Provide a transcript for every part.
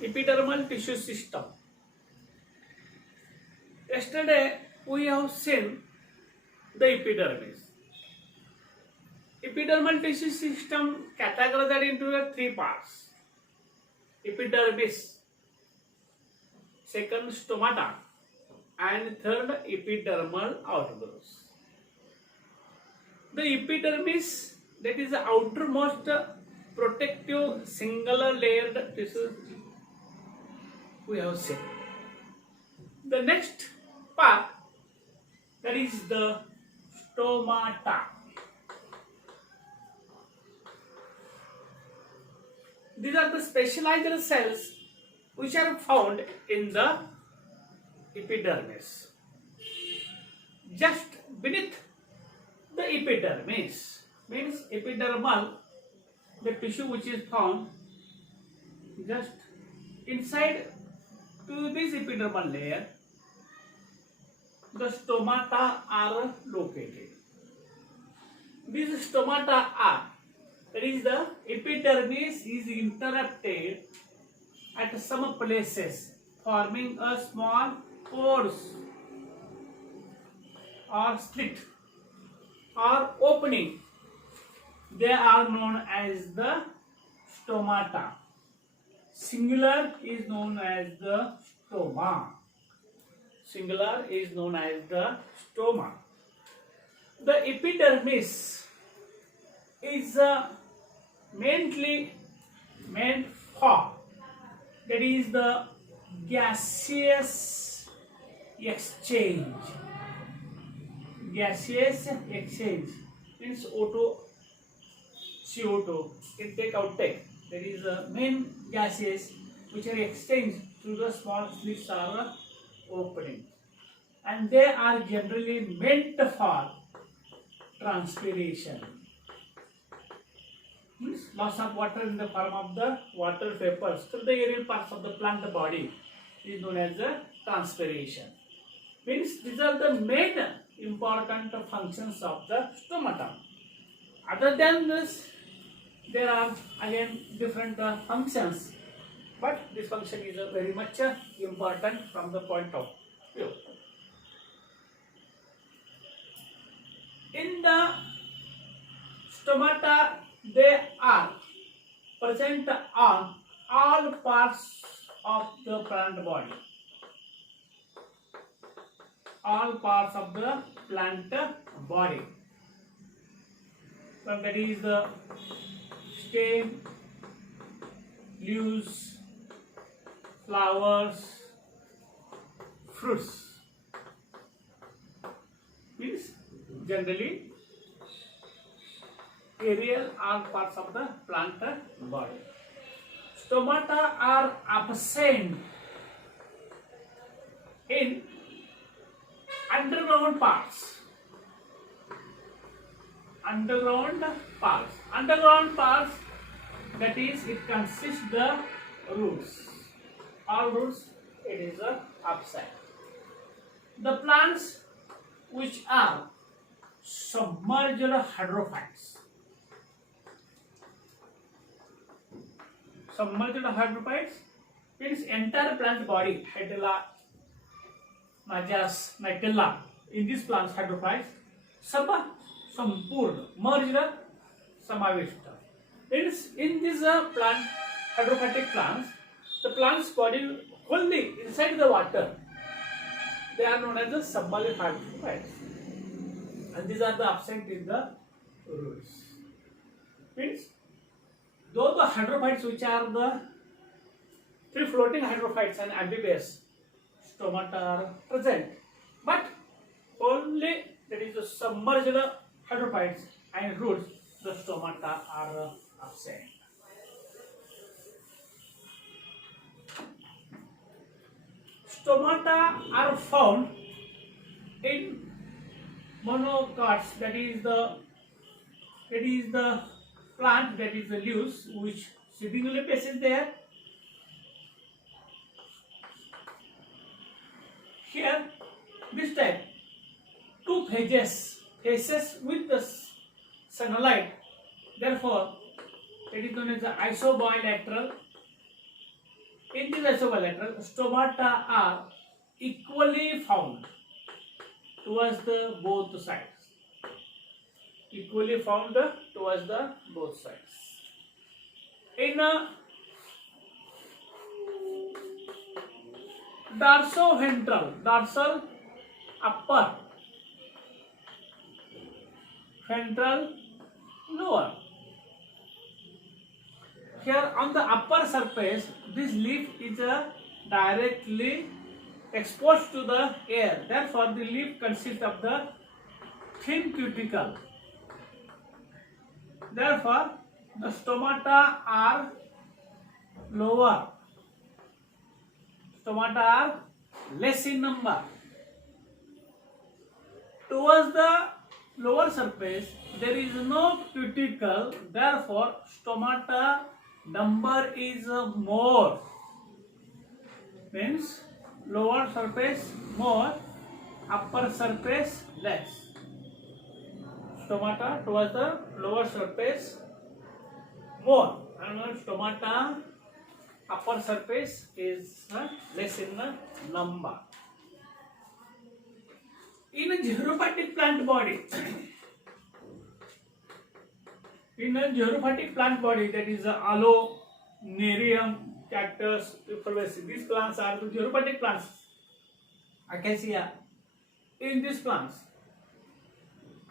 Epidermal tissue system. Yesterday we have seen the epidermis. Epidermal tissue system categorized into the three parts: epidermis, second stomata, and third epidermal outgrowths. The epidermis, that is the outermost protective singular layered tissue we have seen. The next part, that is the stomata. These are the specialized cells which are found in the epidermis. Just beneath the epidermis means epidermal, the tissue which is found just inside to this epidermal layer, the stomata are located. These stomata are, that is the epidermis is interrupted at some places, forming a small pores or slit or opening. They are known as the stomata. Singular is known as the stoma. Singular is known as the stoma. The epidermis is mainly meant for, that is the gaseous exchange. Gaseous exchange means O2, CO2, intake, outtake. That is the main gases which are exchanged through the small slits or openings, and they are generally meant for transpiration. Means loss of water in the form of the water vapors through the aerial parts of the plant body is known as the transpiration. Means these are the main important functions of the stomata. Other than this, there are again different functions, but this function is very much important from the point of view. In the stomata, they are present on all parts of the plant body. All parts of the plant body. So that is the stem, leaves, flowers, fruits. Means generally aerial all parts of the plant body. Stomata are absent in underground parts. Underground parts, that is, it consists the roots. All roots, it is absent. The plants which are submerged hydrophytes. Submerged hydrophytes means entire plant body, Hydrilla, Najas, Nigella. In these plants, hydrophytes, Sampurna, merged, Samavishta. Means in these plant, hydrophytic plants, the plant's body wholly inside the water. They are known as the submerged hydrophytes. And these are the absent in the roots. Means though the hydrophytes which are the free floating hydrophytes and amphibious stomata are present, but only, that is the submerged hydrophytes and roots, the stomata are absent. Stomata are found in monocots, that is the plant, that is the leaves which seemingly places there. Here, this type, two faces with the sunlight. Therefore, it is known as the isobilateral In this isobilateral, stomata are equally found towards the both sides. Equally found towards the both sides. In a dorsal upper, ventral lower. Here on the upper surface, this leaf is directly exposed to the air. Therefore, the leaf consists of the thin cuticle. Therefore, the stomata are lower. Stomata are less in number. Towards the lower surface, there is no cuticle. Therefore, stomata number is more. Means lower surface more, upper surface less. Stomata towards the lower surface more, and stomata upper surface is less in the number. In a xerophytic plant body, that is Alonerium, cactus, euphorbiaceae. These plants are the xerophytic plants. Acacia. In these plants,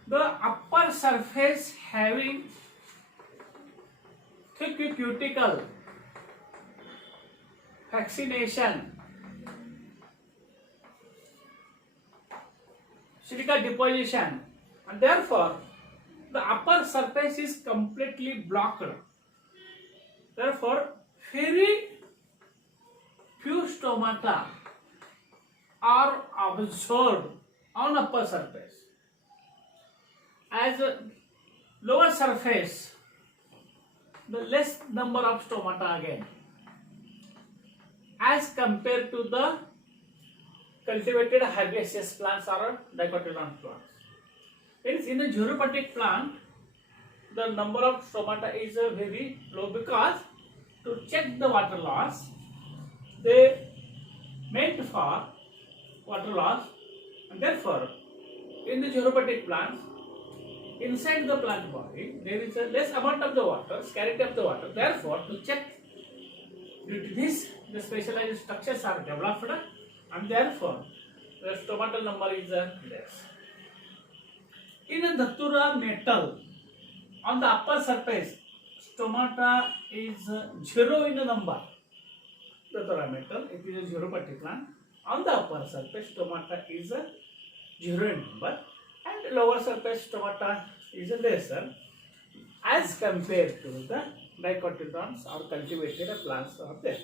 the upper surface having thick cuticle, vaccination, silica deposition, and therefore the upper surface is completely blocked. Therefore, very few stomata are observed on upper surface. As a lower surface, the less number of stomata again, as compared to the cultivated herbaceous plants or dicotyledon plants. Hence, in a xerophytic plant, the number of stomata is very low, because to check the water loss, they meant for water loss, and therefore, in the xerophytic plants, inside the plant body, there is a less amount of the water, scarcity of the water. Therefore, to check, due to this, the specialized structures are developed, and therefore, the stomatal number is less. In a Datura metal, on the upper surface, stomata is 0 in the number. Datura metal, it is a xerophytic plant. On the upper surface, stomata is 0 in number, and lower surface stomata is lesser as compared to the dicotyledons or cultivated plants are there.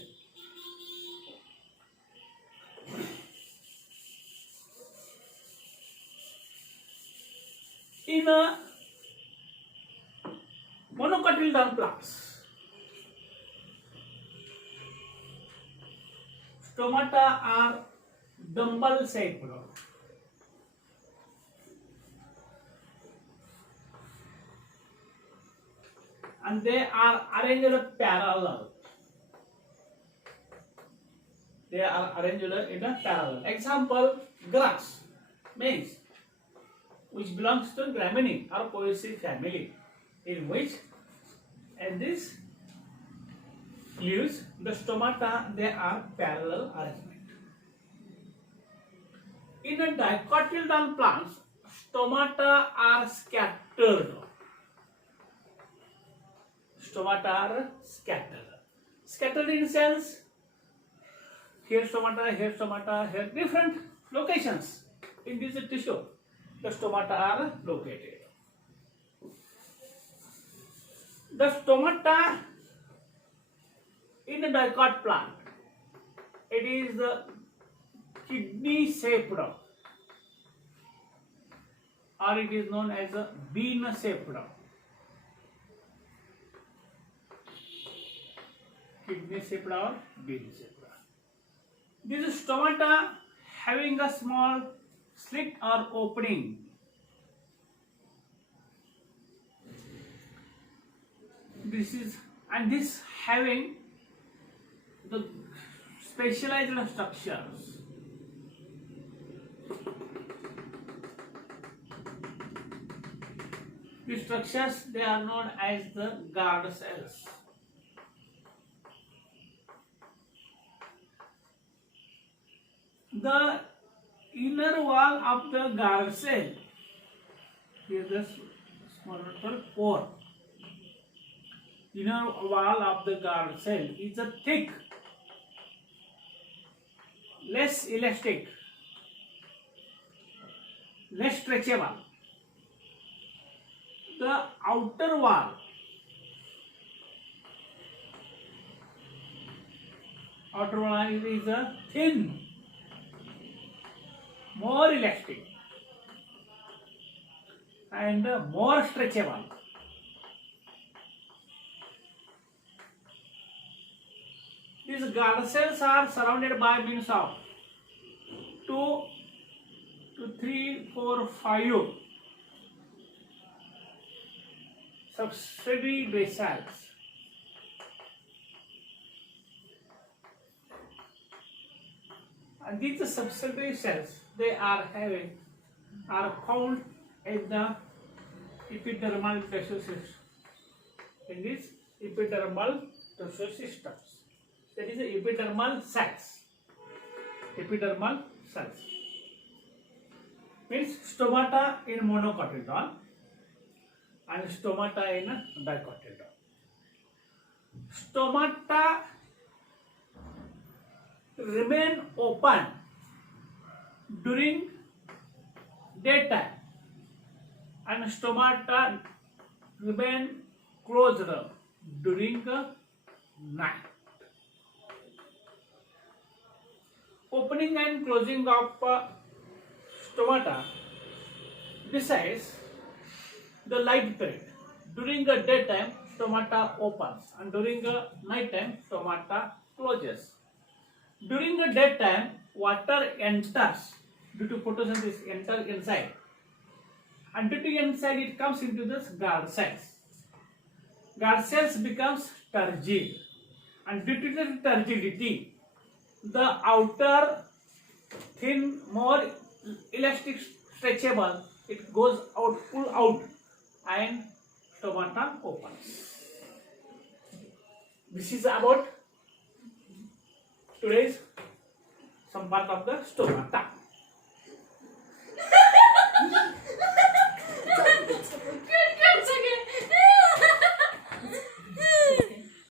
In a monocotyledon plants, stomata are dumbbell shaped, and they are arranged parallel. They are arranged in a parallel. Example, grass, maize, which belongs to Gramineae or Poaceae family, in which, and this leaves the stomata, they are parallel arrangement. In a dicotyledon plants, stomata are scattered. Stomata are scattered. Scattered in cells. Here stomata, here different locations in this tissue. The stomata are located. The stomata in a dicot plant, it is the kidney shaped, or it is known as a bean shaped. Kidney shaped or bean shaped. This stomata having a small slit or opening. This having the specialized structures. These structures, they are known as the guard cells. The inner wall of the guard cell, here the small little pore. Inner wall of the guard cell is a thick, less elastic, less stretchable. The outer wall is a thin, more elastic and more stretchable. These guard cells are surrounded by means of 2 to 3, 4, 5 subsidiary cells. And these subsidiary cells, they are found in the epidermal tissue system. In this epidermal tissue systems, that is the epidermal cells. Epidermal cells means stomata in monocotyledon and stomata in dicotyledon. Stomata remain open during daytime and stomata remain closed during night. Opening and closing of stomata decides the light period. During the daytime, stomata opens, and during the night time, stomata closes. During the daytime, water enters due to photosynthesis, enter inside, and due to inside it comes into the guard cells. Guard cells becomes turgid, and due to the turgidity, the outer thin, more elastic, stretchable, it goes out, pull out, and stomata opens. This is about today's some part of the stomata.